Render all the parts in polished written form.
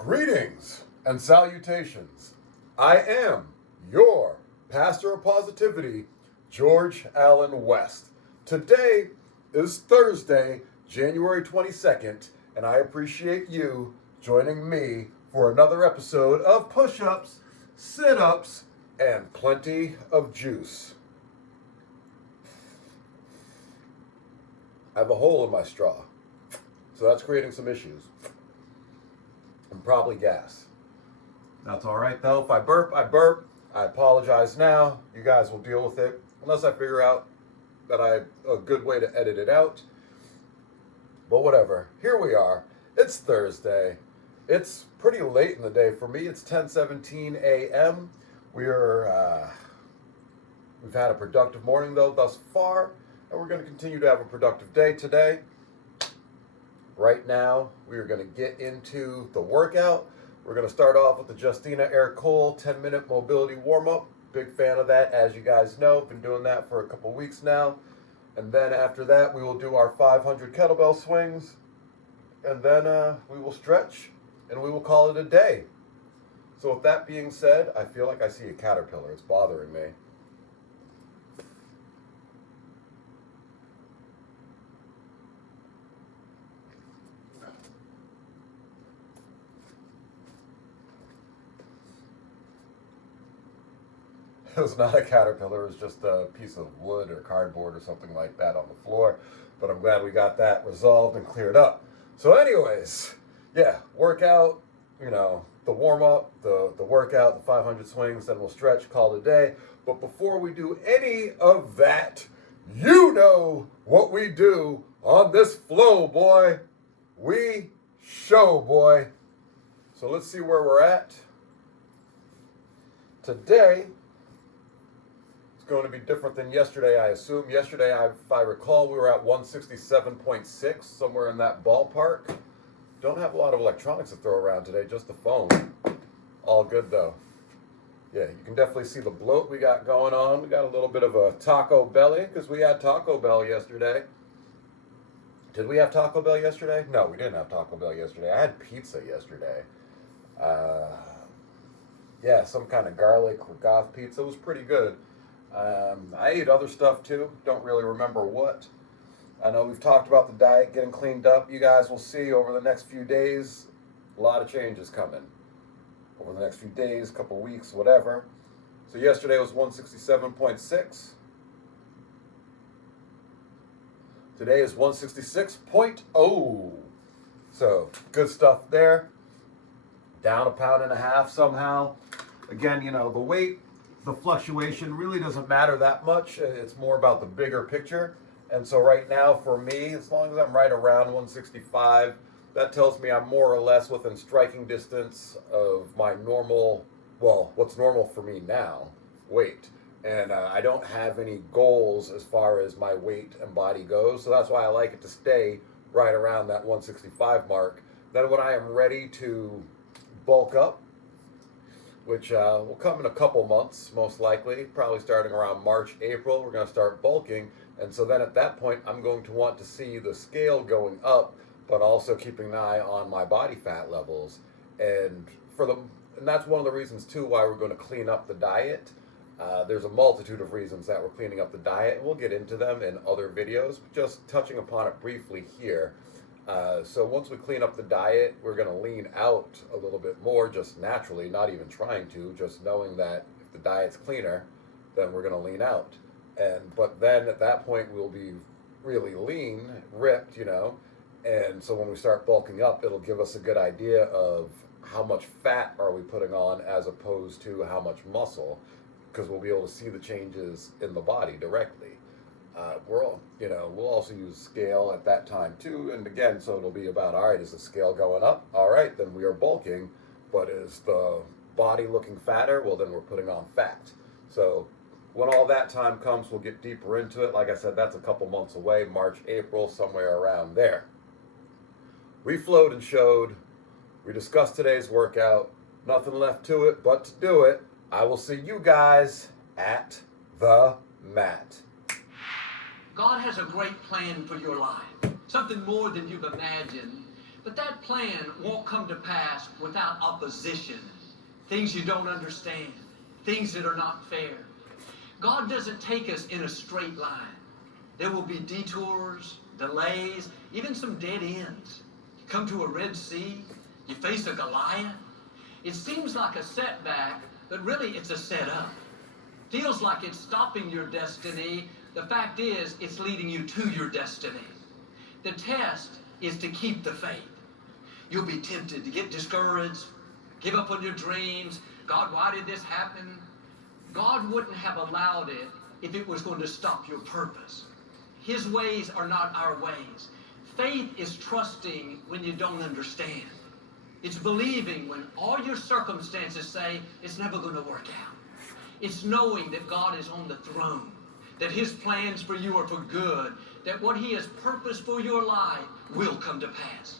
Greetings and salutations. I am your pastor of positivity, George Allen West. Today is Thursday, January 22nd, and I appreciate you joining me for another episode of Push-Ups, Sit-Ups, and Plenty of Juice. I have a hole in my straw, so that's creating some issues. And probably gas. That's all right though. If I burp, I burp. I apologize now. You guys will deal with it unless I figure out that a good way to edit it out. But whatever. Here we are. It's Thursday. It's pretty late in the day for me. It's 10:17 a.m. We've had a productive morning though thus far, and we're going to continue to have a productive day today. Right now, we are going to get into the workout. We're going to start off with the Justina Air Cole 10-minute mobility warm-up. Big fan of that, as you guys know. Been doing that for a couple weeks now. And then after that, we will do our 500 kettlebell swings. And then we will stretch, and we will call it a day. So with that being said, I feel like I see a caterpillar. It's bothering me. It was not a caterpillar, it was just a piece of wood or cardboard or something like that on the floor. But I'm glad we got that resolved and cleared up. So anyways, yeah, workout, the warm-up, the workout, the 500 swings, then we'll stretch, call it a day. But before we do any of that, you know what we do on this flow, boy. We show, boy. So let's see where we're at. Today, going to be different than yesterday, I assume. Yesterday, if I recall, we were at 167.6, somewhere in that ballpark. Don't have a lot of electronics to throw around today, just the phone. All good, though. Yeah, you can definitely see the bloat we got going on. We got a little bit of a taco belly, because we had Taco Bell yesterday. Did we have Taco Bell yesterday? No, we didn't have Taco Bell yesterday. I had pizza yesterday. Yeah, some kind of garlic goth pizza. It was pretty good. I ate other stuff too. Don't really remember what. I know we've talked about the diet getting cleaned up. You guys will see over the next few days, a lot of changes coming. Over the next few days, couple weeks, whatever. So yesterday was 167.6. Today is 166.0. So good stuff there. Down 1.5 pounds somehow. Again, the weight, the fluctuation really doesn't matter that much. It's more about the bigger picture. And so right now for me, as long as I'm right around 165, that tells me I'm more or less within striking distance of my normal, well, what's normal for me now, weight. And I don't have any goals as far as my weight and body goes. So that's why I like it to stay right around that 165 mark. Then when I am ready to bulk up, which will come in a couple months, most likely, probably starting around March, April, we're going to start bulking. And so then at that point, I'm going to want to see the scale going up, but also keeping an eye on my body fat levels. And that's one of the reasons, too, why we're going to clean up the diet. There's a multitude of reasons that we're cleaning up the diet, and we'll get into them in other videos, but just touching upon it briefly here. So once we clean up the diet, we're going to lean out a little bit more, just naturally, not even trying to, just knowing that if the diet's cleaner, then we're going to lean out. But then at that point, we'll be really lean, ripped, and so when we start bulking up, it'll give us a good idea of how much fat are we putting on as opposed to how much muscle, because we'll be able to see the changes in the body directly. We'll also use scale at that time too, and again, so it'll be about, all right, is the scale going up? All right, then we are bulking, but is the body looking fatter? Well, then we're putting on fat. So when all that time comes, we'll get deeper into it. Like I said, that's a couple months away, March, April, somewhere around there. We flowed and showed. We discussed today's workout. Nothing left to it but to do it. I will see you guys at the mat. God has a great plan for your life, something more than you've imagined. But that plan won't come to pass without opposition, things you don't understand, things that are not fair. God doesn't take us in a straight line. There will be detours, delays, even some dead ends. You come to a Red Sea, you face a Goliath. It seems like a setback, but really it's a setup. Feels like it's stopping your destiny. The fact is, it's leading you to your destiny. The test is to keep the faith. You'll be tempted to get discouraged, give up on your dreams. God, why did this happen? God wouldn't have allowed it if it was going to stop your purpose. His ways are not our ways. Faith is trusting when you don't understand. It's believing when all your circumstances say it's never going to work out. It's knowing that God is on the throne, that his plans for you are for good, that what he has purposed for your life will come to pass.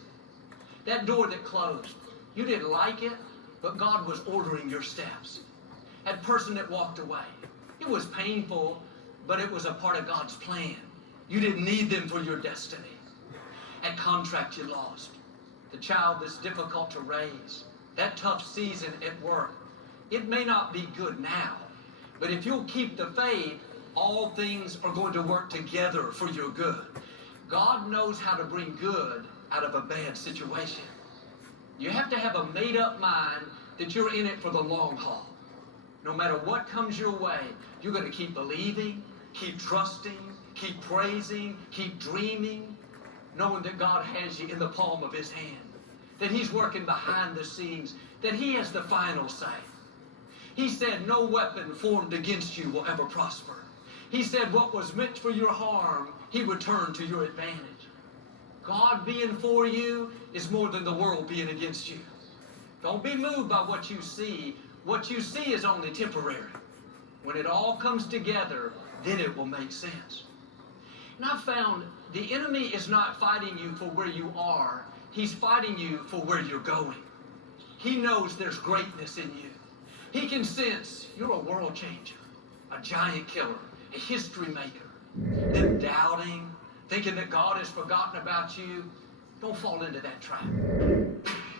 That door that closed, you didn't like it, but God was ordering your steps. That person that walked away, it was painful, but it was a part of God's plan. You didn't need them for your destiny. That contract you lost, the child that's difficult to raise, that tough season at work, it may not be good now, but if you'll keep the faith, all things are going to work together for your good. God knows how to bring good out of a bad situation. You have to have a made-up mind that you're in it for the long haul. No matter what comes your way, you're going to keep believing, keep trusting, keep praising, keep dreaming, knowing that God has you in the palm of his hand, that he's working behind the scenes, that he has the final say. He said, no weapon formed against you will ever prosper. He said, what was meant for your harm, he would turn to your advantage. God being for you is more than the world being against you. Don't be moved by what you see. What you see is only temporary. When it all comes together, then it will make sense. And I've found the enemy is not fighting you for where you are. He's fighting you for where you're going. He knows there's greatness in you. He can sense you're a world changer, a giant killer, a history maker. Them doubting, thinking that God has forgotten about you, don't fall into that trap.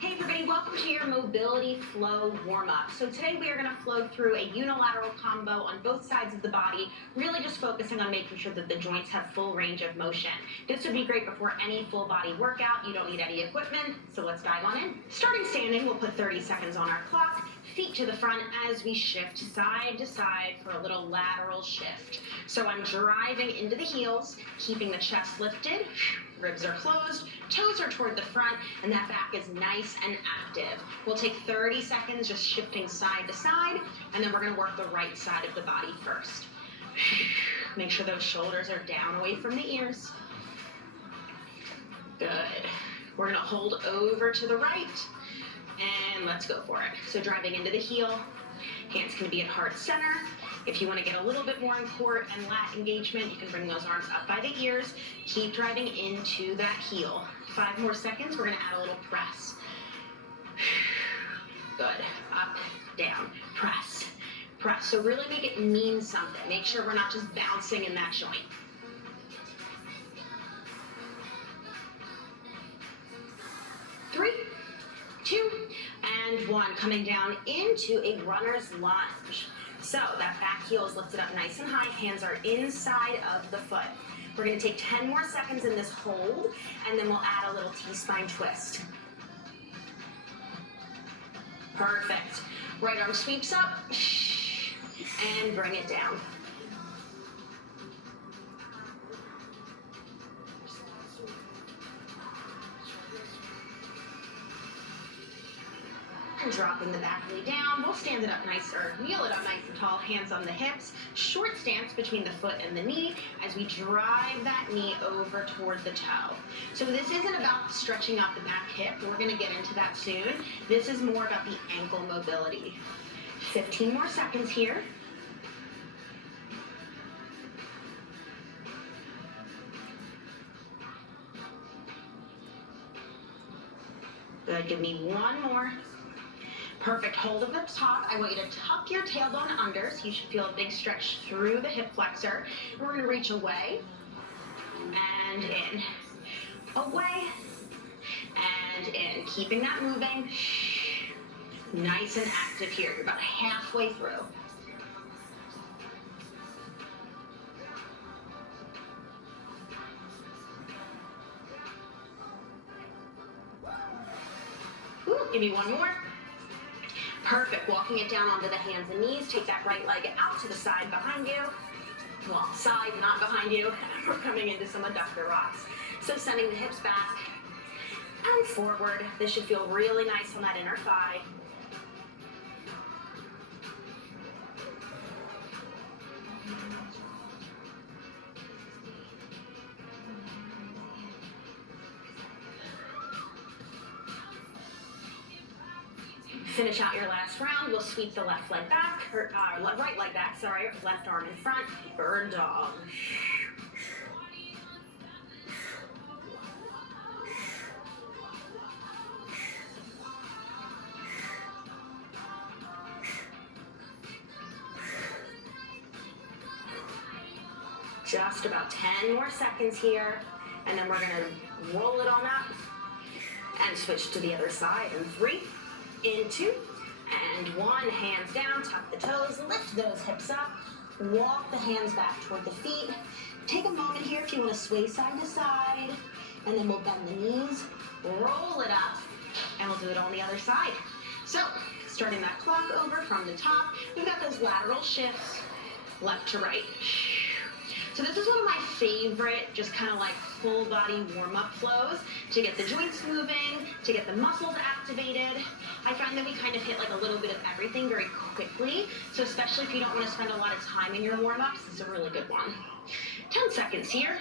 Hey everybody, welcome to your mobility flow warm-up. So today we are going to flow through a unilateral combo on both sides of the body, really just focusing on making sure that the joints have full range of motion. This would be great before any full body workout. You don't need any equipment, so let's dive on in. Starting standing, we'll put 30 seconds on our clock, feet to the front as we shift side to side for a little lateral shift. So I'm driving into the heels, keeping the chest lifted, ribs are closed, toes are toward the front, and that back is nice and active. We'll take 30 seconds just shifting side to side, and then we're going to work the right side of the body first. Make sure those shoulders are down away from the ears. Good. We're going to hold over to the right, and let's go for it. So driving into the heel, hands can be at heart center. If you want to get a little bit more in core and lat engagement, you can bring those arms up by the ears. Keep driving into that heel. 5 more seconds, we're going to add a little press. Good. Up, down, press, press. So really make it mean something. Make sure we're not just bouncing in that joint. 3, 2, and 1. Coming down into a runner's lunge. So that back heel is lifted up nice and high. Hands are inside of the foot. We're going to take 10 more seconds in this hold, and then we'll add a little T-spine twist. Perfect. Right arm sweeps up, and bring it down. And dropping the back knee down, we'll stand it up nice, or kneel it up nice and tall, hands on the hips, short stance between the foot and the knee as we drive that knee over toward the toe. So this isn't about stretching out the back hip, we're going to get into that soon. This is more about the ankle mobility. 15 more seconds here. Good, give me one more. Perfect. Hold of the top. I want you to tuck your tailbone under, so you should feel a big stretch through the hip flexor. And we're going to reach away and in. Away and in. Keeping that moving. Nice and active here. You're about halfway through. Ooh, give me one more. Perfect. Walking it down onto the hands and knees. Take that right leg out to the side behind you. Well, side, not behind you. We're coming into some adductor rocks. So sending the hips back and forward. This should feel really nice on that inner thigh. Finish out your last round. We'll sweep the left leg back, or right leg back, sorry, left arm in front, bird dog. Just about 10 more seconds here, and then we're gonna roll it on up and switch to the other side in 3, in 2, and 1. Hands down, tuck the toes, lift those hips up, walk the hands back toward the feet. Take a moment here if you want to sway side to side, and then we'll bend the knees, roll it up, and we'll do it on the other side. So, starting that clock over from the top, we've got those lateral shifts, left to right. So this is one of my favorite, just kind of like full body warm-up flows to get the joints moving, to get the muscles activated. I find that we kind of hit like a little bit of everything very quickly. So especially if you don't want to spend a lot of time in your warm-ups, this is a really good one. 10 seconds here.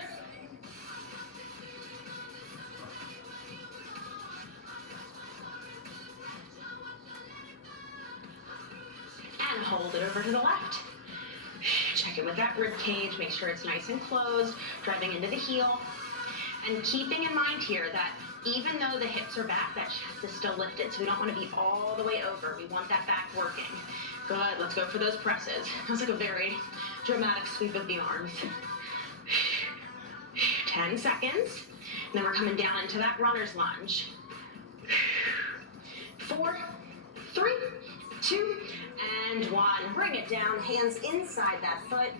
And hold it over to the left. Check it with that rib cage, make sure it's nice and closed, driving into the heel. And keeping in mind here that even though the hips are back, that chest is still lifted, so we don't want to be all the way over. We want that back working. Good, let's go for those presses. That's like a very dramatic sweep of the arms. 10 seconds. And then we're coming down into that runner's lunge. 4, 3, 2, and 1. Bring it down, hands inside that foot.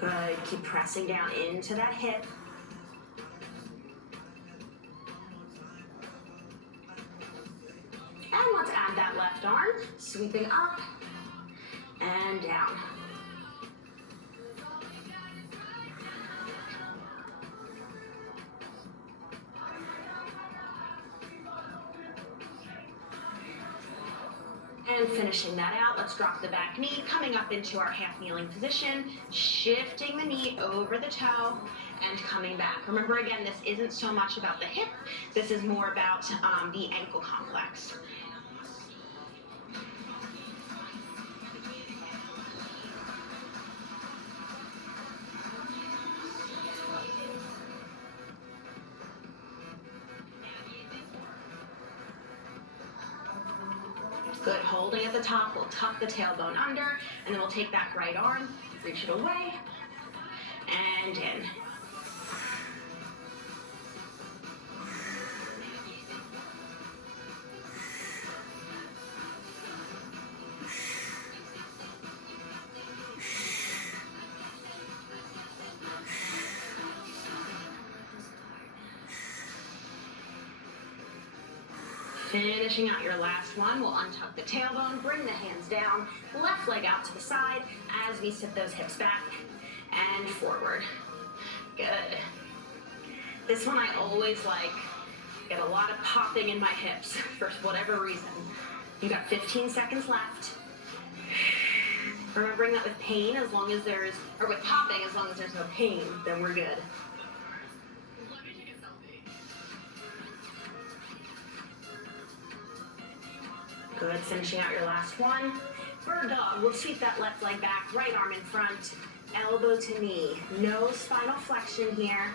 Good, keep pressing down into that hip. And let's add that left arm, sweeping up and down. And finishing that out, let's drop the back knee, coming up into our half kneeling position, shifting the knee over the toe, and coming back. Remember again, this isn't so much about the hip, this is more about the ankle complex. Good, holding at the top, we'll tuck the tailbone under, and then we'll take that right arm, reach it away, and in. Finishing out your last one, we'll untuck the tailbone, bring the hands down, left leg out to the side as we sit those hips back and forward. Good. This one I always like, get a lot of popping in my hips for whatever reason. You got 15 seconds left. Remembering that with pain, as long as there's, or with popping, as long as there's no pain, then we're good. Good, finishing out your last one. Bird dog, we'll sweep that left leg back, right arm in front, elbow to knee. No spinal flexion here.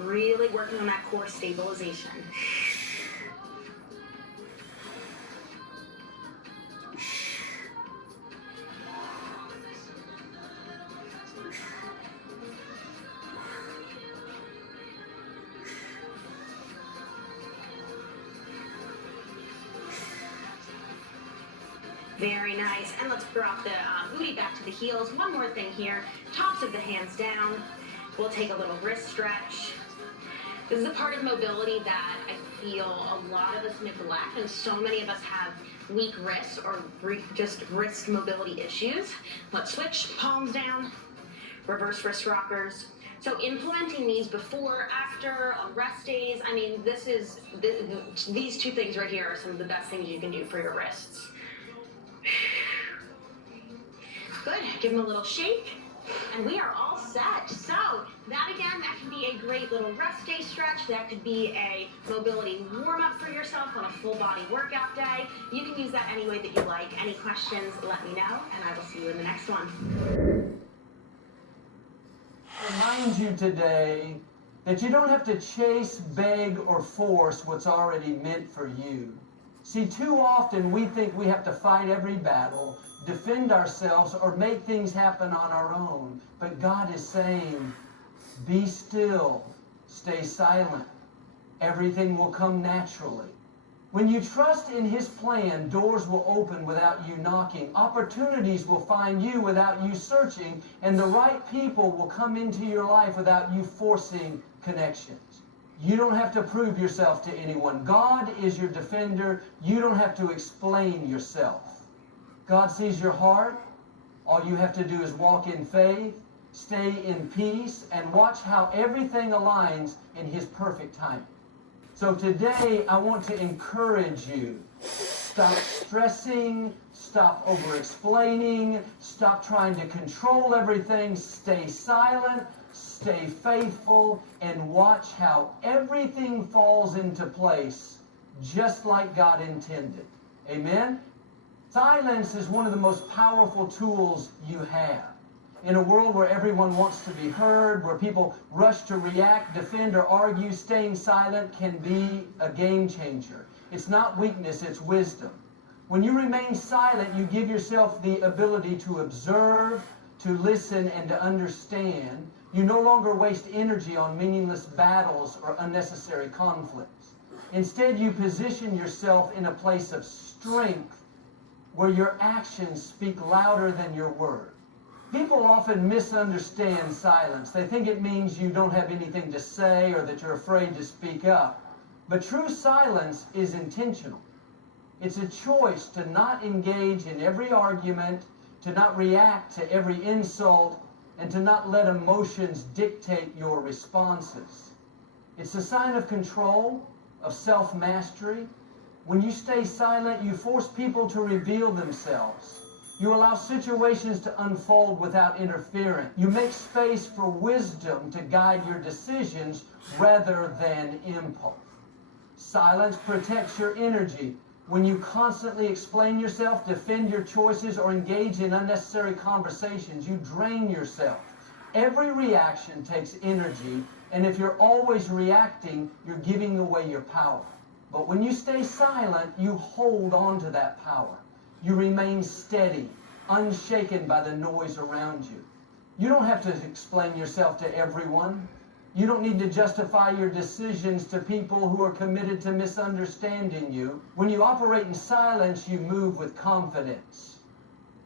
Really working on that core stabilization. Very nice. And let's drop the booty back to the heels. One more thing here. Tops of the hands down. We'll take a little wrist stretch. This is a part of mobility that I feel a lot of us neglect, and so many of us have weak wrists or just wrist mobility issues. Let's switch, palms down, reverse wrist rockers. So implementing these before, after, on rest days, I mean, these two things right here are some of the best things you can do for your wrists. Good, give them a little shake, and we are all set. So that can be a great little rest day stretch. That could be a mobility warm-up for yourself on a full body workout day. You can use that any way that you like. Any questions, let me know, and I will see you in the next one. Remind you today that you don't have to chase, beg, or force what's already meant for you. See, too often we think we have to fight every battle, defend ourselves, or make things happen on our own. But God is saying, be still, stay silent. Everything will come naturally. When you trust in His plan, doors will open without you knocking. Opportunities will find you without you searching, and the right people will come into your life without you forcing connections. You don't have to prove yourself to anyone. God is your defender. You don't have to explain yourself. God sees your heart. All you have to do is walk in faith, stay in peace, and watch how everything aligns in His perfect timing. So today, I want to encourage you. Stop stressing, stop over-explaining, stop trying to control everything, stay silent, stay faithful, and watch how everything falls into place just like God intended. Amen? Silence is one of the most powerful tools you have. In a world where everyone wants to be heard, where people rush to react, defend, or argue, staying silent can be a game changer. It's not weakness, it's wisdom. When you remain silent, you give yourself the ability to observe, to listen, and to understand. You no longer waste energy on meaningless battles or unnecessary conflicts. Instead, you position yourself in a place of strength where your actions speak louder than your words. People often misunderstand silence. They think it means you don't have anything to say or that you're afraid to speak up. But true silence is intentional. It's a choice to not engage in every argument, to not react to every insult, and to not let emotions dictate your responses. It's a sign of control, of self-mastery. When you stay silent, you force people to reveal themselves. You allow situations to unfold without interfering. You make space for wisdom to guide your decisions rather than impulse. Silence protects your energy. When you constantly explain yourself, defend your choices, or engage in unnecessary conversations, you drain yourself. Every reaction takes energy, and if you're always reacting, you're giving away your power. But when you stay silent, you hold on to that power. You remain steady, unshaken by the noise around you. You don't have to explain yourself to everyone. You don't need to justify your decisions to people who are committed to misunderstanding you. When you operate in silence, you move with confidence.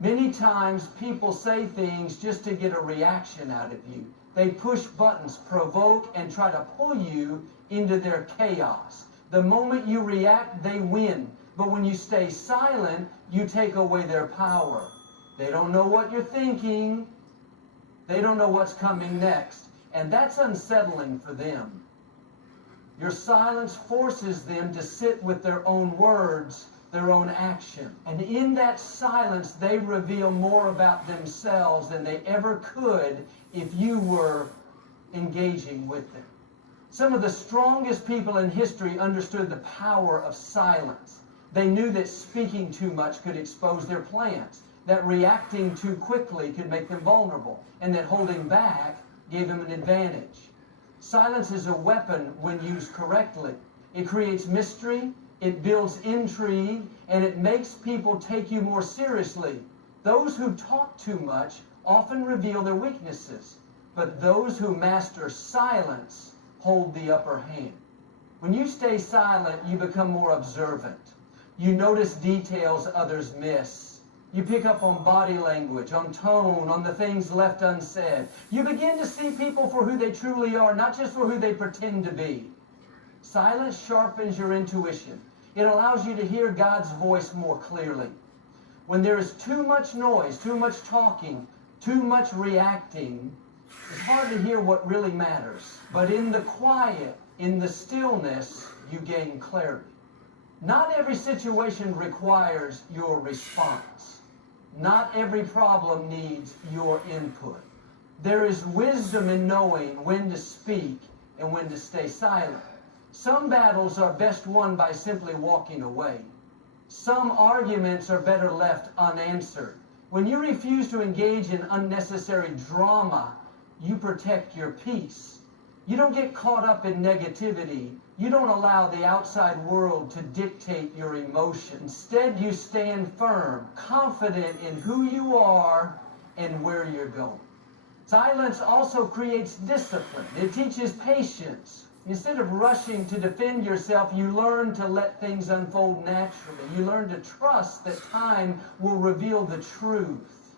Many times, people say things just to get a reaction out of you. They push buttons, provoke, and try to pull you into their chaos. The moment you react, they win. But when you stay silent, you take away their power. They don't know what you're thinking. They don't know what's coming next. And that's unsettling for them. Your silence forces them to sit with their own words, their own action. And in that silence, they reveal more about themselves than they ever could if you were engaging with them. Some of the strongest people in history understood the power of silence. They knew that speaking too much could expose their plans, that reacting too quickly could make them vulnerable, and that holding back gave them an advantage. Silence is a weapon when used correctly. It creates mystery, it builds intrigue, and it makes people take you more seriously. Those who talk too much often reveal their weaknesses, but those who master silence hold the upper hand. When you stay silent, you become more observant. You notice details others miss. You pick up on body language, on tone, on the things left unsaid. You begin to see people for who they truly are, not just for who they pretend to be. Silence sharpens your intuition. It allows you to hear God's voice more clearly. When there is too much noise, too much talking, too much reacting, it's hard to hear what really matters. But in the quiet, in the stillness, you gain clarity. Not every situation requires your response. Not every problem needs your input. There is wisdom in knowing when to speak and when to stay silent. Some battles are best won by simply walking away. Some arguments are better left unanswered. When you refuse to engage in unnecessary drama, you protect your peace. You don't get caught up in negativity. You don't allow the outside world to dictate your emotions. Instead, you stand firm, confident in who you are and where you're going. Silence also creates discipline. It teaches patience. Instead of rushing to defend yourself, you learn to let things unfold naturally. You learn to trust that time will reveal the truth.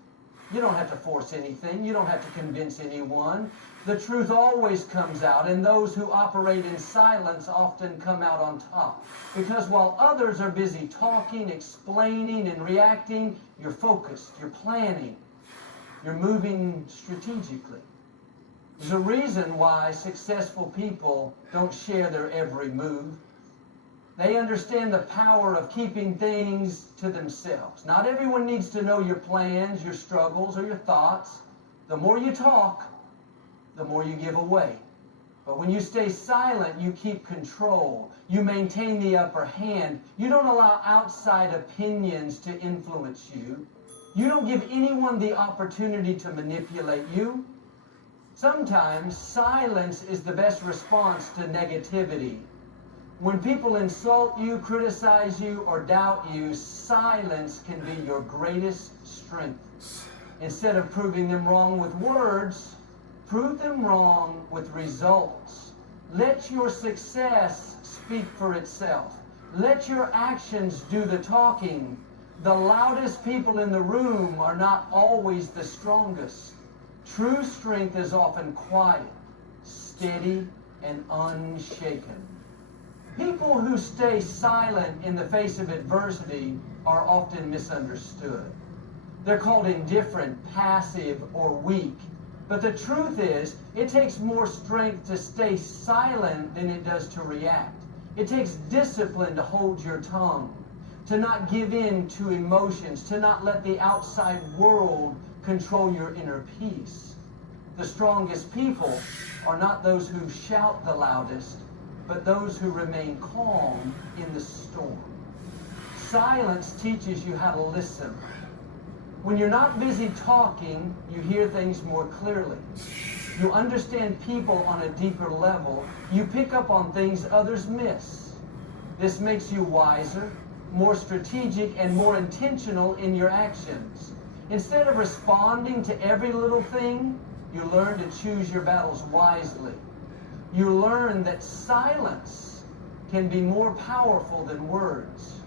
You don't have to force anything. You don't have to convince anyone. The truth always comes out, and those who operate in silence often come out on top. Because while others are busy talking, explaining, and reacting, you're focused, you're planning, you're moving strategically. There's a reason why successful people don't share their every move. They understand the power of keeping things to themselves. Not everyone needs to know your plans, your struggles, or your thoughts. The more you talk, the more you give away. But when you stay silent, you keep control. You maintain the upper hand. You don't allow outside opinions to influence you. You don't give anyone the opportunity to manipulate you. Sometimes silence is the best response to negativity. When people insult you, criticize you, or doubt you, silence can be your greatest strength. Instead of proving them wrong with words, prove them wrong with results. Let your success speak for itself. Let your actions do the talking. The loudest people in the room are not always the strongest. True strength is often quiet, steady, and unshaken. People who stay silent in the face of adversity are often misunderstood. They're called indifferent, passive, or weak. But the truth is, it takes more strength to stay silent than it does to react. It takes discipline to hold your tongue, to not give in to emotions, to not let the outside world control your inner peace. The strongest people are not those who shout the loudest, but those who remain calm in the storm. Silence teaches you how to listen. When you're not busy talking, you hear things more clearly. You understand people on a deeper level. You pick up on things others miss. This makes you wiser, more strategic, and more intentional in your actions. Instead of responding to every little thing, you learn to choose your battles wisely. You learn that silence can be more powerful than words.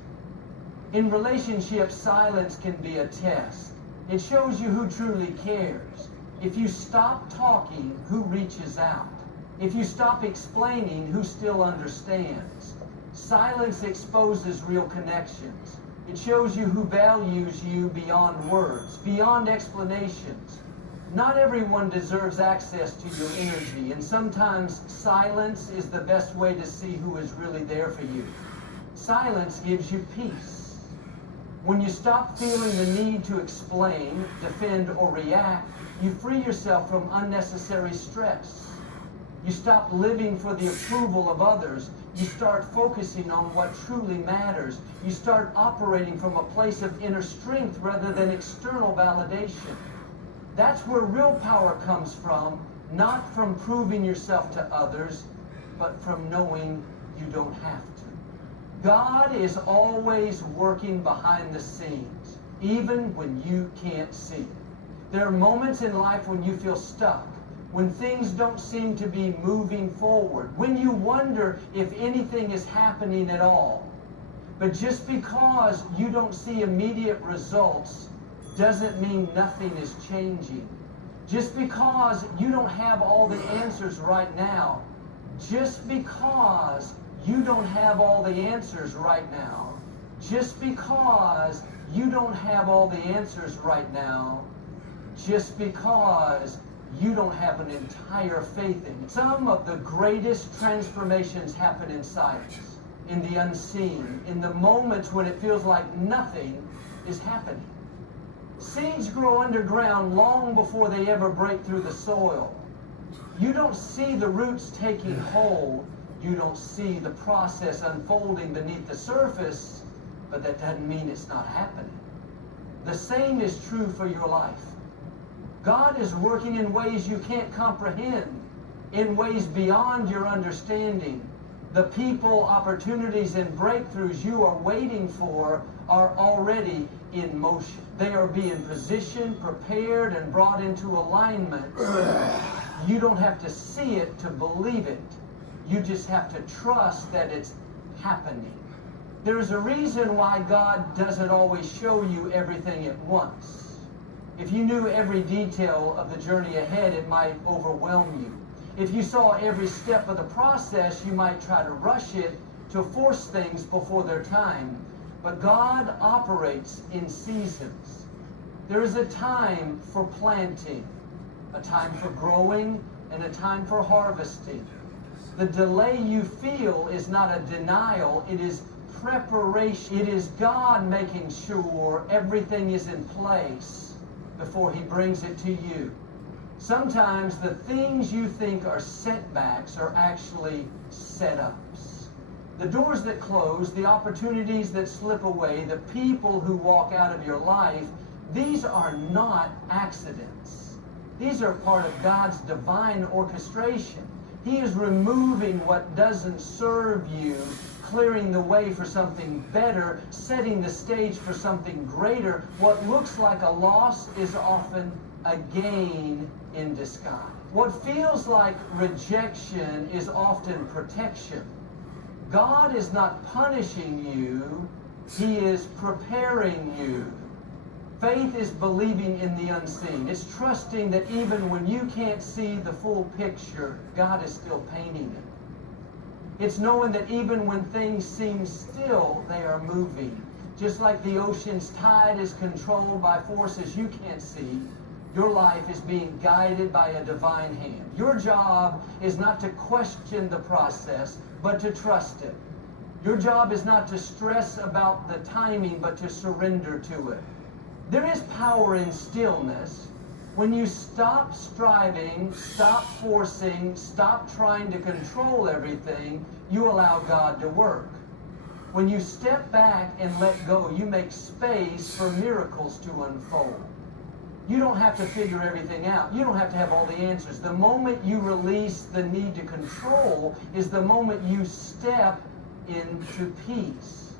In relationships, silence can be a test. It shows you who truly cares. If you stop talking, who reaches out? If you stop explaining, who still understands? Silence exposes real connections. It shows you who values you beyond words, beyond explanations. Not everyone deserves access to your energy, and sometimes silence is the best way to see who is really there for you. Silence gives you peace. When you stop feeling the need to explain, defend, or react, you free yourself from unnecessary stress. You stop living for the approval of others. You start focusing on what truly matters. You start operating from a place of inner strength rather than external validation. That's where real power comes from, not from proving yourself to others, but from knowing you don't have to. God is always working behind the scenes, even when you can't see it. There are moments in life when you feel stuck, when things don't seem to be moving forward, when you wonder if anything is happening at all. But just because you don't see immediate results doesn't mean nothing is changing. Just because you don't have all the answers right now, just because you don't have all the answers right now, just because you don't have all the answers right now, just because you don't have an entire faith in it. Some of the greatest transformations happen in silence, in the unseen, in the moments when it feels like nothing is happening. Seeds grow underground long before they ever break through the soil. You don't see the roots taking hold. You don't see the process unfolding beneath the surface, but that doesn't mean it's not happening. The same is true for your life. God is working in ways you can't comprehend, in ways beyond your understanding. The people, opportunities, and breakthroughs you are waiting for are already in motion. They are being positioned, prepared, and brought into alignment. You don't have to see it to believe it. You just have to trust that it's happening. There's a reason why God doesn't always show you everything at once. If you knew every detail of the journey ahead, it might overwhelm you. If you saw every step of the process, you might try to rush it to force things before their time. But God operates in seasons. There is a time for planting, a time for growing, and a time for harvesting. The delay you feel is not a denial, it is preparation. It is God making sure everything is in place before He brings it to you. Sometimes the things you think are setbacks are actually setups. The doors that close, the opportunities that slip away, the people who walk out of your life, these are not accidents. These are part of God's divine orchestration. He is removing what doesn't serve you, clearing the way for something better, setting the stage for something greater. What looks like a loss is often a gain in disguise. What feels like rejection is often protection. God is not punishing you, He is preparing you. Faith is believing in the unseen. It's trusting that even when you can't see the full picture, God is still painting it. It's knowing that even when things seem still, they are moving. Just like the ocean's tide is controlled by forces you can't see, your life is being guided by a divine hand. Your job is not to question the process, but to trust it. Your job is not to stress about the timing, but to surrender to it. There is power in stillness. When you stop striving, stop forcing, stop trying to control everything, you allow God to work. When you step back and let go, you make space for miracles to unfold. You don't have to figure everything out. You don't have to have all the answers. The moment you release the need to control is the moment you step into peace.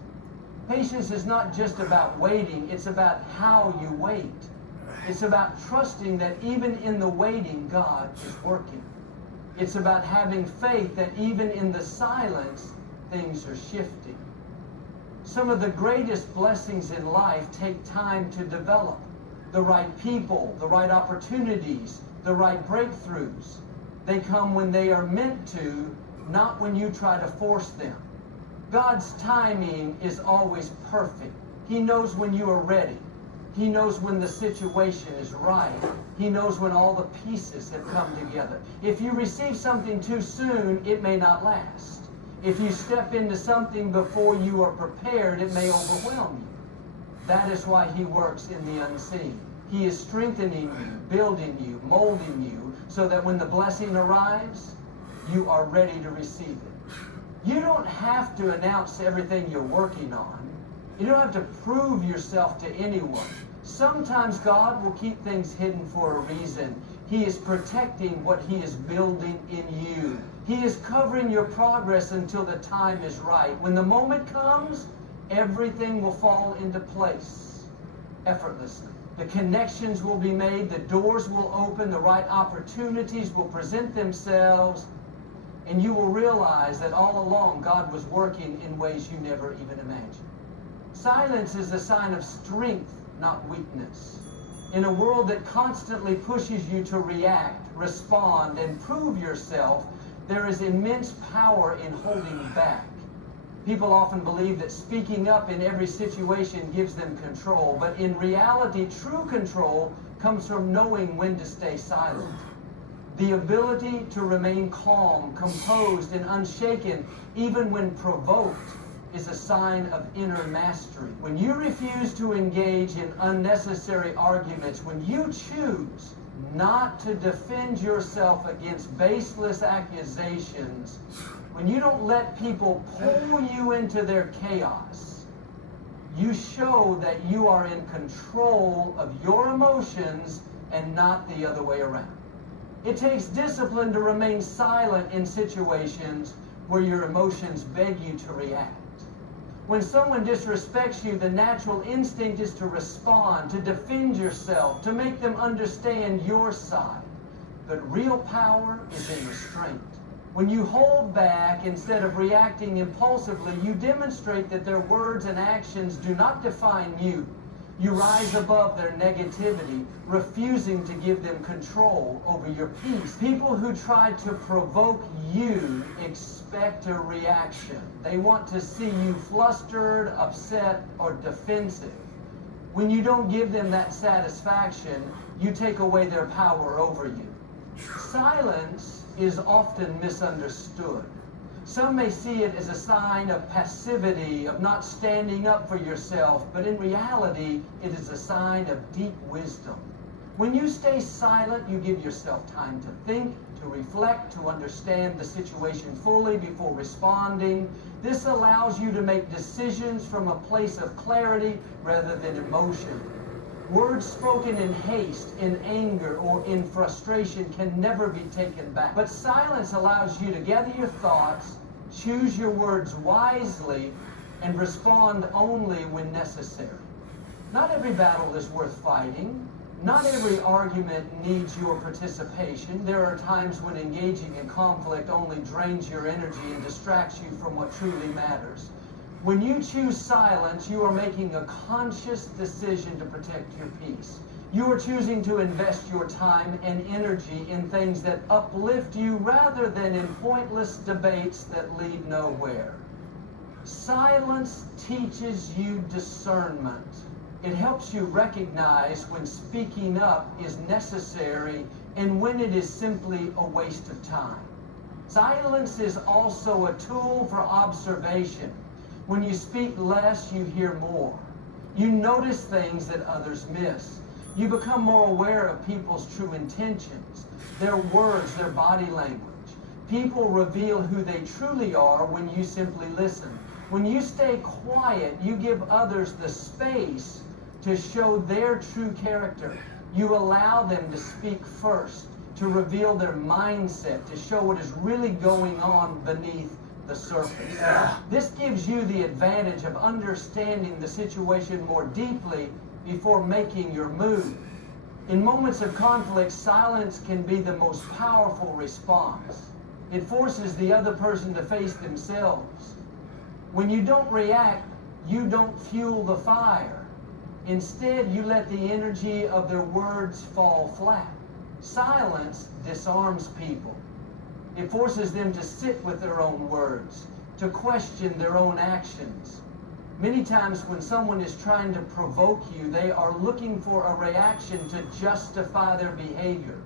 Patience is not just about waiting, it's about how you wait. It's about trusting that even in the waiting, God is working. It's about having faith that even in the silence, things are shifting. Some of the greatest blessings in life take time to develop. The right people, the right opportunities, the right breakthroughs. They come when they are meant to, not when you try to force them. God's timing is always perfect. He knows when you are ready. He knows when the situation is right. He knows when all the pieces have come together. If you receive something too soon, it may not last. If you step into something before you are prepared, it may overwhelm you. That is why He works in the unseen. He is strengthening you, building you, molding you, so that when the blessing arrives, you are ready to receive it. You don't have to announce everything you're working on. You don't have to prove yourself to anyone. Sometimes God will keep things hidden for a reason. He is protecting what He is building in you. He is covering your progress until the time is right. When the moment comes, everything will fall into place effortlessly. The connections will be made, the doors will open, the right opportunities will present themselves, and you will realize that all along God was working in ways you never even imagined. Silence is a sign of strength, not weakness. In a world that constantly pushes you to react, respond, and prove yourself, there is immense power in holding back. People often believe that speaking up in every situation gives them control, but in reality, true control comes from knowing when to stay silent. The ability to remain calm, composed, and unshaken, even when provoked, is a sign of inner mastery. When you refuse to engage in unnecessary arguments, when you choose not to defend yourself against baseless accusations, when you don't let people pull you into their chaos, you show that you are in control of your emotions and not the other way around. It takes discipline to remain silent in situations where your emotions beg you to react. When someone disrespects you, the natural instinct is to respond, to defend yourself, to make them understand your side. But real power is in restraint. When you hold back instead of reacting impulsively, you demonstrate that their words and actions do not define you. You rise above their negativity, refusing to give them control over your peace. People who try to provoke you expect a reaction. They want to see you flustered, upset, or defensive. When you don't give them that satisfaction, you take away their power over you. Silence is often misunderstood. Some may see it as a sign of passivity, of not standing up for yourself, but in reality, it is a sign of deep wisdom. When you stay silent, you give yourself time to think, to reflect, to understand the situation fully before responding. This allows you to make decisions from a place of clarity rather than emotion. Words spoken in haste, in anger, or in frustration can never be taken back. But silence allows you to gather your thoughts, choose your words wisely, and respond only when necessary. Not every battle is worth fighting. Not every argument needs your participation. There are times when engaging in conflict only drains your energy and distracts you from what truly matters. When you choose silence, you are making a conscious decision to protect your peace. You are choosing to invest your time and energy in things that uplift you rather than in pointless debates that lead nowhere. Silence teaches you discernment. It helps you recognize when speaking up is necessary and when it is simply a waste of time. Silence is also a tool for observation. When you speak less, you hear more. You notice things that others miss. You become more aware of people's true intentions, their words, their body language. People reveal who they truly are when you simply listen. When you stay quiet, you give others the space to show their true character. You allow them to speak first, to reveal their mindset, to show what is really going on beneath the surface. This gives you the advantage of understanding the situation more deeply before making your move. In moments of conflict, silence can be the most powerful response. It forces the other person to face themselves. When you don't react, you don't fuel the fire. Instead, you let the energy of their words fall flat. Silence disarms people. It forces them to sit with their own words, to question their own actions. Many times when someone is trying to provoke you, they are looking for a reaction to justify their behavior.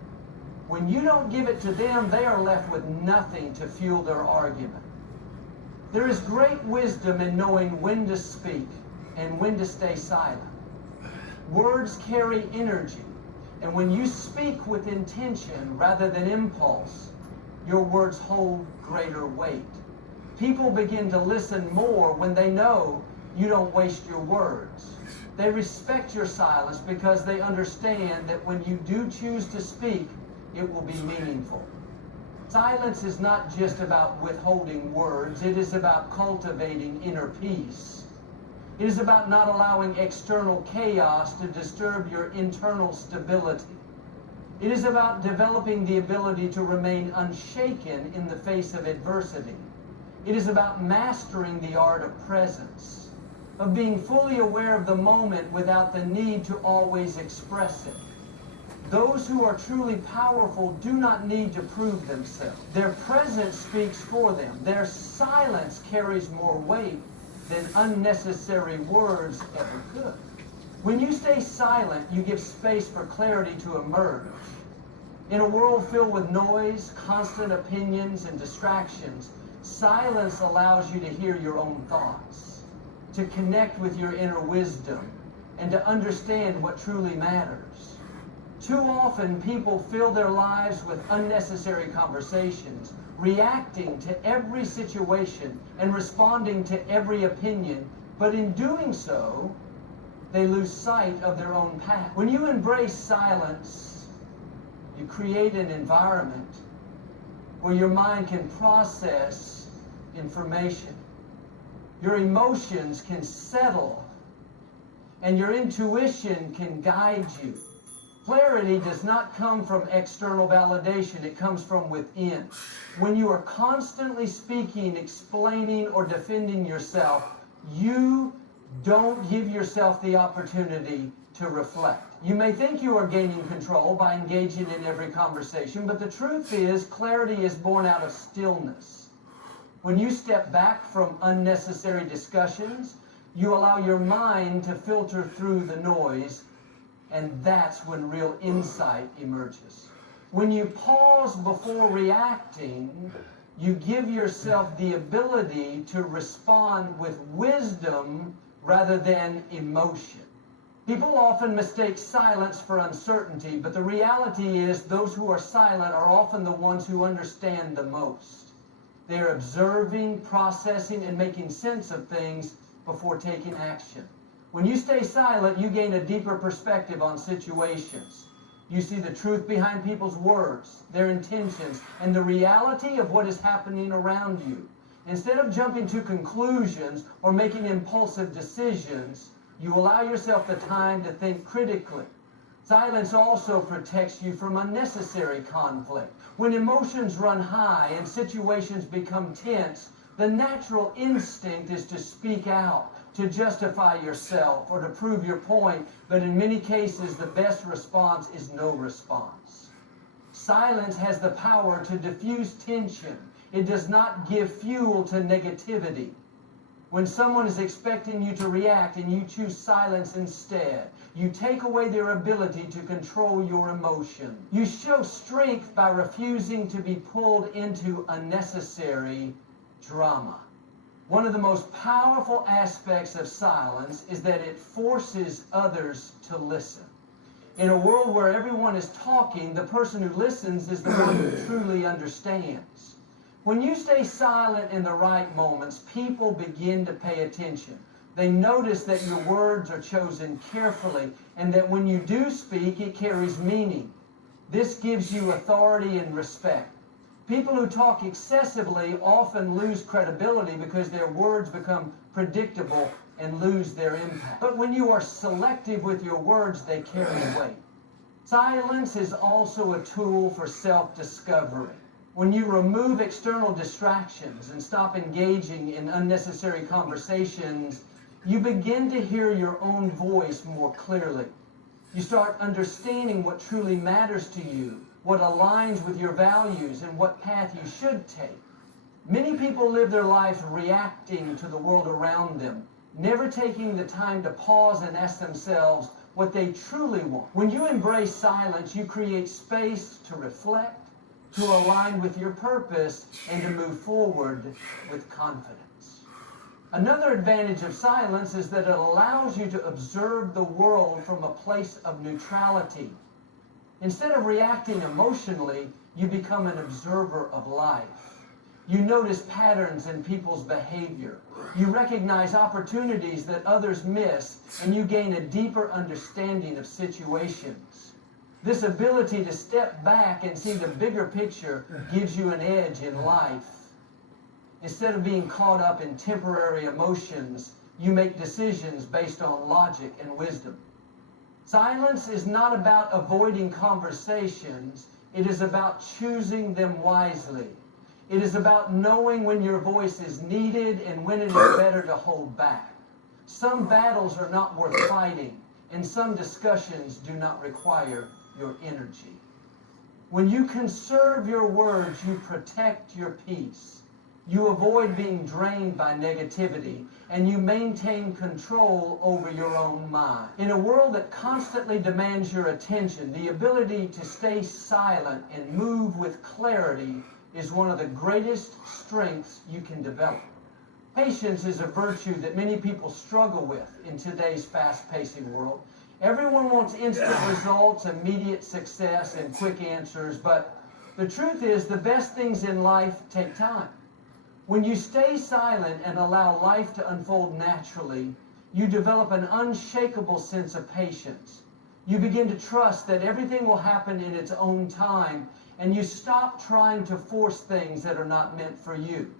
When you don't give it to them, they are left with nothing to fuel their argument. There is great wisdom in knowing when to speak and when to stay silent. Words carry energy, and when you speak with intention rather than impulse, your words hold greater weight. People begin to listen more when they know you don't waste your words. They respect your silence because they understand that when you do choose to speak, it will be meaningful. Silence is not just about withholding words. It is about cultivating inner peace. It is about not allowing external chaos to disturb your internal stability. It is about developing the ability to remain unshaken in the face of adversity. It is about mastering the art of presence. of being fully aware of the moment without the need to always express it. Those who are truly powerful do not need to prove themselves. Their presence speaks for them. Their silence carries more weight than unnecessary words ever could. When you stay silent, you give space for clarity to emerge. In a world filled with noise, constant opinions, and distractions, silence allows you to hear your own thoughts, to connect with your inner wisdom, and to understand what truly matters. Too often, people fill their lives with unnecessary conversations, reacting to every situation and responding to every opinion, but in doing so, they lose sight of their own path. When you embrace silence, you create an environment where your mind can process information. Your emotions can settle, and your intuition can guide you. Clarity does not come from external validation, it comes from within. When you are constantly speaking, explaining, or defending yourself, you don't give yourself the opportunity to reflect. You may think you are gaining control by engaging in every conversation, but the truth is, clarity is born out of stillness. When you step back from unnecessary discussions, you allow your mind to filter through the noise, and that's when real insight emerges. When you pause before reacting, you give yourself the ability to respond with wisdom rather than emotion. People often mistake silence for uncertainty, but the reality is those who are silent are often the ones who understand the most. They are observing, processing, and making sense of things before taking action. When you stay silent, you gain a deeper perspective on situations. You see the truth behind people's words, their intentions, and the reality of what is happening around you. Instead of jumping to conclusions or making impulsive decisions, you allow yourself the time to think critically. Silence also protects you from unnecessary conflict. When emotions run high and situations become tense, the natural instinct is to speak out, to justify yourself or to prove your point, but in many cases the best response is no response. Silence has the power to diffuse tension. It does not give fuel to negativity. When someone is expecting you to react and you choose silence instead, you take away their ability to control your emotion. You show strength by refusing to be pulled into unnecessary drama. One of the most powerful aspects of silence is that it forces others to listen. In a world where everyone is talking, the person who listens is the one who truly understands. When you stay silent in the right moments, people begin to pay attention. They notice that your words are chosen carefully and that when you do speak, it carries meaning. This gives you authority and respect. People who talk excessively often lose credibility because their words become predictable and lose their impact. But when you are selective with your words, they carry weight. Silence is also a tool for self-discovery. When you remove external distractions and stop engaging in unnecessary conversations, you begin to hear your own voice more clearly. You start understanding what truly matters to you, what aligns with your values, and what path you should take. Many people live their lives reacting to the world around them, never taking the time to pause and ask themselves what they truly want. When you embrace silence, you create space to reflect, to align with your purpose, and to move forward with confidence. Another advantage of silence is that it allows you to observe the world from a place of neutrality. Instead of reacting emotionally, you become an observer of life. You notice patterns in people's behavior. You recognize opportunities that others miss, and you gain a deeper understanding of situations. This ability to step back and see the bigger picture gives you an edge in life. Instead of being caught up in temporary emotions, you make decisions based on logic and wisdom. Silence is not about avoiding conversations. It is about choosing them wisely. It is about knowing when your voice is needed and when it is better to hold back. Some battles are not worth fighting, and some discussions do not require your energy. When you conserve your words, you protect your peace. You avoid being drained by negativity, and you maintain control over your own mind. In a world that constantly demands your attention, the ability to stay silent and move with clarity is one of the greatest strengths you can develop. Patience is a virtue that many people struggle with in today's fast-pacing world. Everyone wants instant results, immediate success, and quick answers, but the truth is the best things in life take time. When you stay silent and allow life to unfold naturally, you develop an unshakable sense of patience. You begin to trust that everything will happen in its own time, and you stop trying to force things that are not meant for you.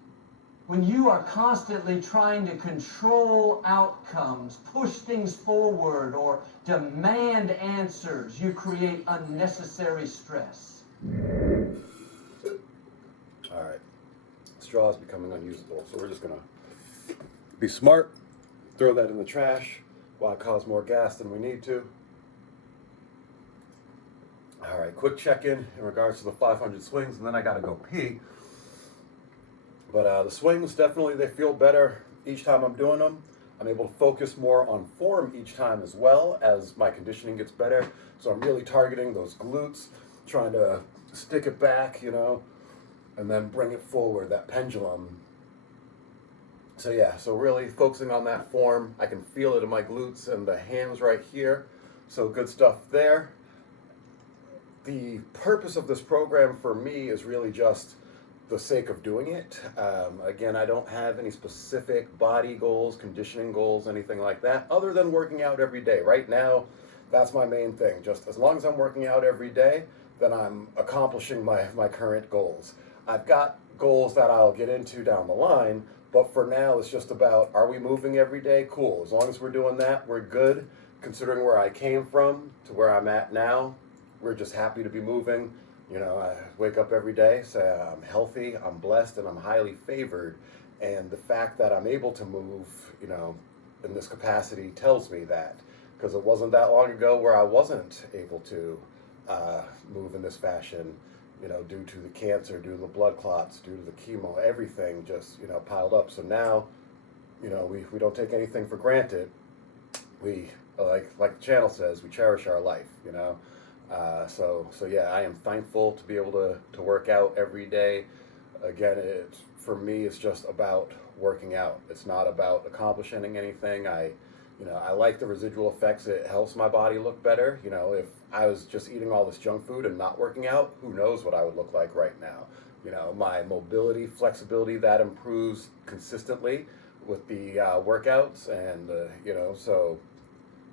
When you are constantly trying to control outcomes, push things forward, or demand answers, you create unnecessary stress. All right. Straw is becoming unusable, so we're just going to be smart, throw that in the trash. Why cause more gas than we need to? All right, quick check-in regards to the 500 swings, and then I got to go pee. But the swings, definitely, they feel better each time I'm doing them. I'm able to focus more on form each time as well as my conditioning gets better. So I'm really targeting those glutes, trying to stick it back, you know, and then bring it forward, that pendulum. So yeah, so really focusing on that form. I can feel it in my glutes and the hands right here. So good stuff there. The purpose of this program for me is really just the sake of doing it. Again, I don't have any specific body goals, conditioning goals, anything like that, other than working out every day. Right now, that's my main thing. Just as long as I'm working out every day, then I'm accomplishing my current goals. I've got goals that I'll get into down the line, but for now, it's just about, are we moving every day? Cool. As long as we're doing that, we're good. Considering where I came from to where I'm at now, we're just happy to be moving. You know, I wake up every day, say I'm healthy, I'm blessed, and I'm highly favored. And the fact that I'm able to move, you know, in this capacity tells me that. Because it wasn't that long ago where I wasn't able to move in this fashion, you know, due to the cancer, due to the blood clots, due to the chemo, everything just, you know, piled up. So now, you know, we don't take anything for granted. We, like the channel says, we cherish our life, you know. So yeah, I am thankful to be able to work out every day. Again, for me, it's just about working out. It's not about accomplishing anything. I like the residual effects. It helps my body look better. You know, if I was just eating all this junk food and not working out, who knows what I would look like right now. You know, my mobility, flexibility, that improves consistently with the workouts, and you know, so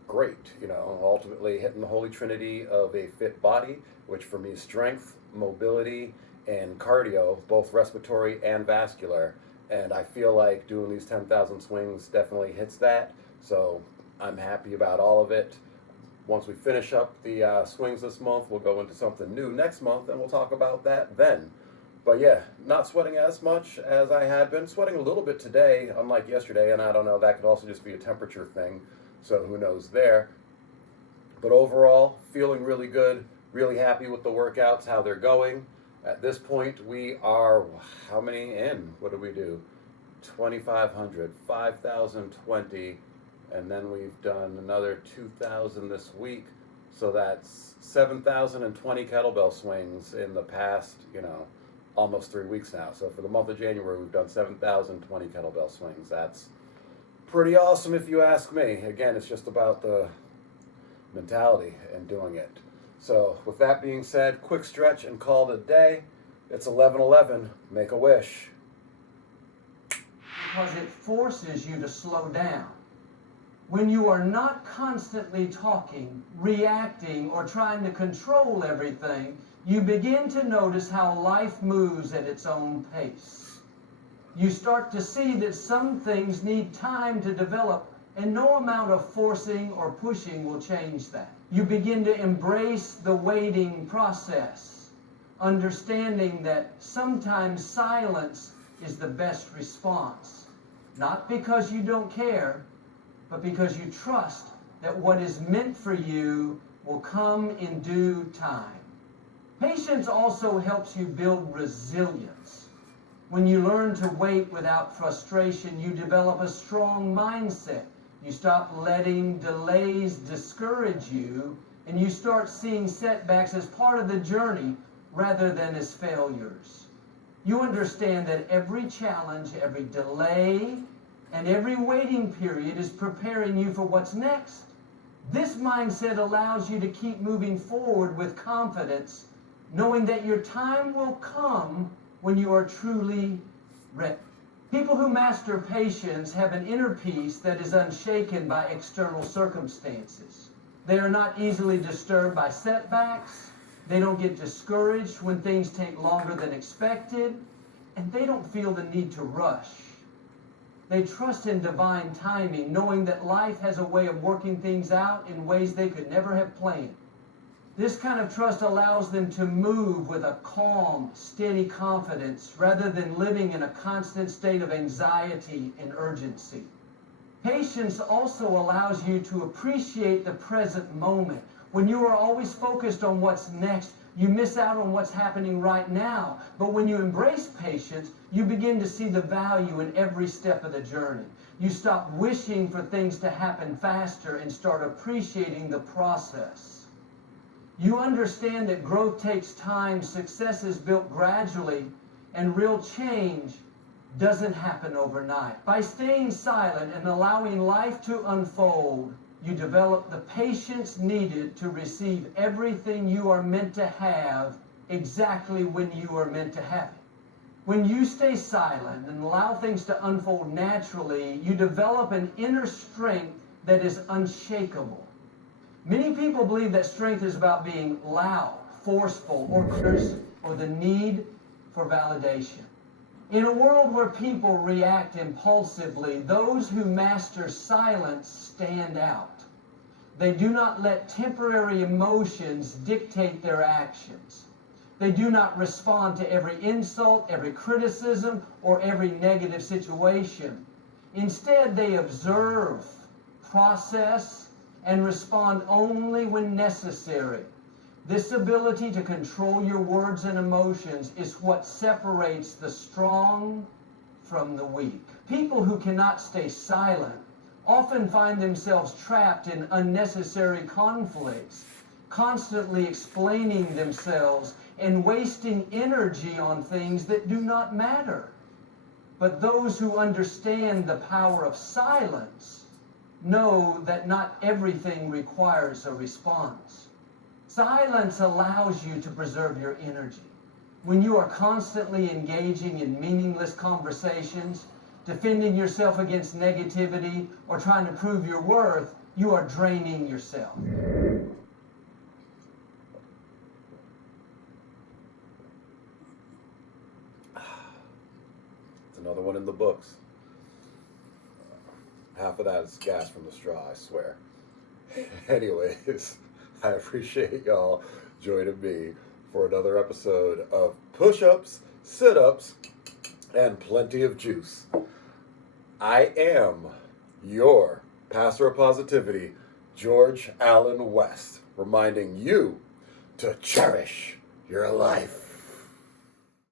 great, you know, ultimately hitting the holy trinity of a fit body, which for me is strength, mobility, and cardio, both respiratory and vascular. And I feel like doing these 10,000 swings definitely hits that. So I'm happy about all of it. Once we finish up the swings this month, we'll go into something new next month, and we'll talk about that then. But yeah, not sweating as much as I had been. Sweating a little bit today, unlike yesterday, and I don't know, that could also just be a temperature thing. So who knows there. But overall, feeling really good, really happy with the workouts, how they're going. At this point, we are, how many in? What did we do? 2,500, 5,020, and then we've done another 2,000 this week. So that's 7,020 kettlebell swings in the past, you know, almost 3 weeks now. So for the month of January, we've done 7,020 kettlebell swings. That's pretty awesome if you ask me. Again, it's just about the mentality and doing it. So with that being said, quick stretch and call it a day. It's 11:11. Make a wish. Because it forces you to slow down. When you are not constantly talking, reacting, or trying to control everything, you begin to notice how life moves at its own pace. You start to see that some things need time to develop, and no amount of forcing or pushing will change that. You begin to embrace the waiting process, understanding that sometimes silence is the best response. Not because you don't care, but because you trust that what is meant for you will come in due time. Patience also helps you build resilience. When you learn to wait without frustration, you develop a strong mindset. You stop letting delays discourage you, and you start seeing setbacks as part of the journey rather than as failures. You understand that every challenge, every delay, and every waiting period is preparing you for what's next. This mindset allows you to keep moving forward with confidence, knowing that your time will come when you are truly ready. People who master patience have an inner peace that is unshaken by external circumstances. They are not easily disturbed by setbacks. They don't get discouraged when things take longer than expected, and they don't feel the need to rush. They trust in divine timing, knowing that life has a way of working things out in ways they could never have planned. This kind of trust allows them to move with a calm, steady confidence rather than living in a constant state of anxiety and urgency. Patience also allows you to appreciate the present moment. When you are always focused on what's next, you miss out on what's happening right now. But when you embrace patience, you begin to see the value in every step of the journey. You stop wishing for things to happen faster and start appreciating the process. You understand that growth takes time, success is built gradually, and real change doesn't happen overnight. By staying silent and allowing life to unfold, you develop the patience needed to receive everything you are meant to have exactly when you are meant to have it. When you stay silent and allow things to unfold naturally, you develop an inner strength that is unshakable. Many people believe that strength is about being loud, forceful, or the need for validation. In a world where people react impulsively, those who master silence stand out. They do not let temporary emotions dictate their actions. They do not respond to every insult, every criticism, or every negative situation. Instead, they observe, process, and respond only when necessary. This ability to control your words and emotions is what separates the strong from the weak. People who cannot stay silent often find themselves trapped in unnecessary conflicts, constantly explaining themselves and wasting energy on things that do not matter. But those who understand the power of silence know that not everything requires a response. Silence allows you to preserve your energy. When you are constantly engaging in meaningless conversations, defending yourself against negativity, or trying to prove your worth, you are draining yourself. It's another one in the books. Half of that is gas from the straw, I swear. Anyways, I appreciate y'all joining me for another episode of Push-Ups, Sit-Ups, and Plenty of Juice. I am your pastor of positivity, George Allen West, reminding you to cherish your life.